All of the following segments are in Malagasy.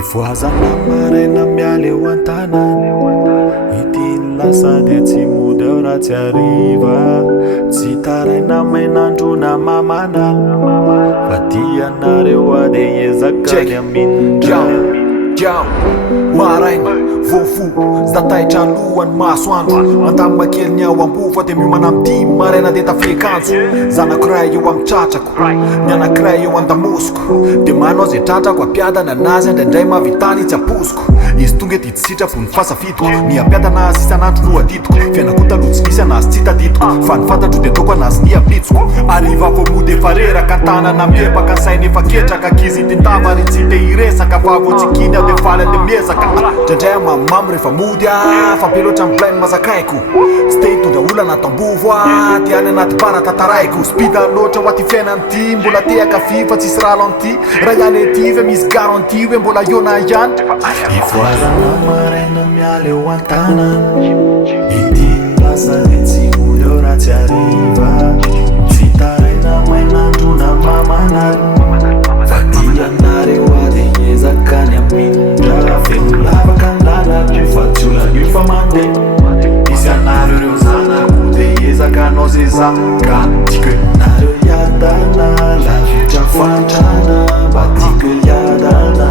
Ivoazana maraina miala eo an-tanany, itiny lasa dia tsy mody eo raha tsy hariva. Tsy taraina mainandro na mamana, fa tianareo ade hiezaka ny amindra. Maraina voafo zataitra alohany masoandro, mandamina kely ny ao am-bova dia miomana am'dimy maraina dia tafekanjo. Zanak'iray eo amin'ny tratrako, ny anankiray eo an-damosiko, dia manao zay tratrako ampiadana anazy indraindray mavitany tsy aposiko. Izy tonga ety sitra fony fasafidiko, ny ampiadana azy isanandro no adidiko. Fiainako taloha tsy nisy anazy tsy tadidiko, fa ny fantatro dia ataoko anazy ny ampitsiko. Ariva vo mody efa reraka an-tanana miepaka ny saina efa ketraka, akizy tintava ry tsy te hiresaka, fa vo tsikiny aho dia faly dia miezaka. Ndraindray mamamo rehefa mody fampiloatra amin'ny blaine mazakaiko, tsy te hitondra olana tambovo dia any anaty bara tataraiko. Spida loatra ho aty fiainany ty, mbola te akafi fa tsisy ralanty. Raha ihany ety ve misy garanty hoe mbola iona ihany. Ivoazana maraina miala eo an-tanany, itiny lasa dia tsy mody eo raha tsy hariva. Tsy taraina mainandro na mamana, fa tianareo ade hiezaka ny amindra. Feno lavaka ny lalako fa tsy olana io fa mandeha. Isy anareo reo zanako dia hiezaka anao zay zaka. Tiako nareo hiadana lavitra fantrana, mba tiako hiadana.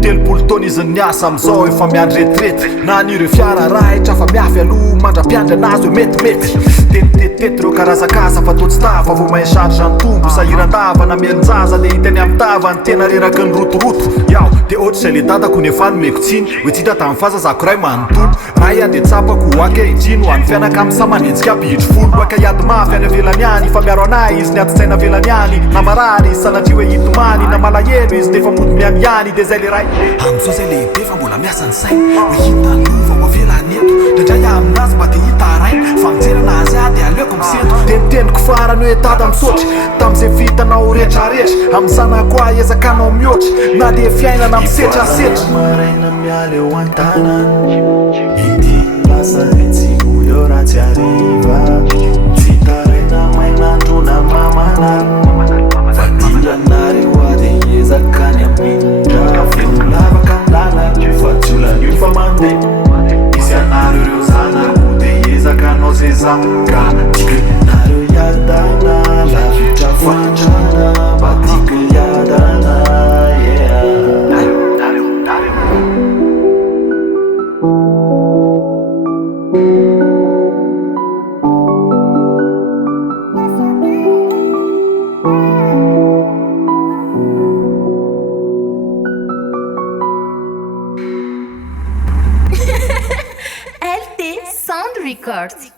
Telopolo taona izy niasa am'izao efa miandry retrety, na nireo fiara rahitra fa miafy aloha mandra-piandry anazy hoe metimety. Tetitetety reo karazakasa fa toa tsy tafa vo mahay charge ny tombo. Sahiran-dava na mielon-jaza dia hitany amin'ny tava ny tena reraky ny rotoroto. Yao dia ohatry izay le dadako nefa nomeko tsiny, hoe tsy hita tamin'ny fazazako ray manontolo. Raha iany dia tsapako akehitriny ho an'ny fianaka amin'ny samanentsika bihitry folo. Boaka hiady mafy any avelany any, fa miaro anahy izy ny ady-tsaina avelany any. Na marary izy sanatria hoe hitomany, na malahelo izy dia efa mody miany ihany. Dia zay le ray amin'izao zay lehibe fa mbola miasa ny saina, hoe hita lova ho avelany eto. Ndraindray aminazy mba dia hita raina, fa mijerana azy ahy dia aleoko misento. Teniteniko farany hoe tada misotry tamin'izay vitanao rehetrarehetra, amin'ny zanako ahy ezakanao mihoatra, na dia fiainana misetrasetra. Maraina miala eo an-tanany, itiny lasa dia tsy mody eo raha tsy hariva. Tsy taraina mainandro na mamana, fa tianareo ade hiezaka ny amindra. Feno lavaka ny lalako fa tsy olana io fa mandeha. Isy anareo reo zanako dia hiezaka anao zay zaka. Tiako nareo hiadana lavitra fantrana, mba tiako hiadana. LT Sound Records.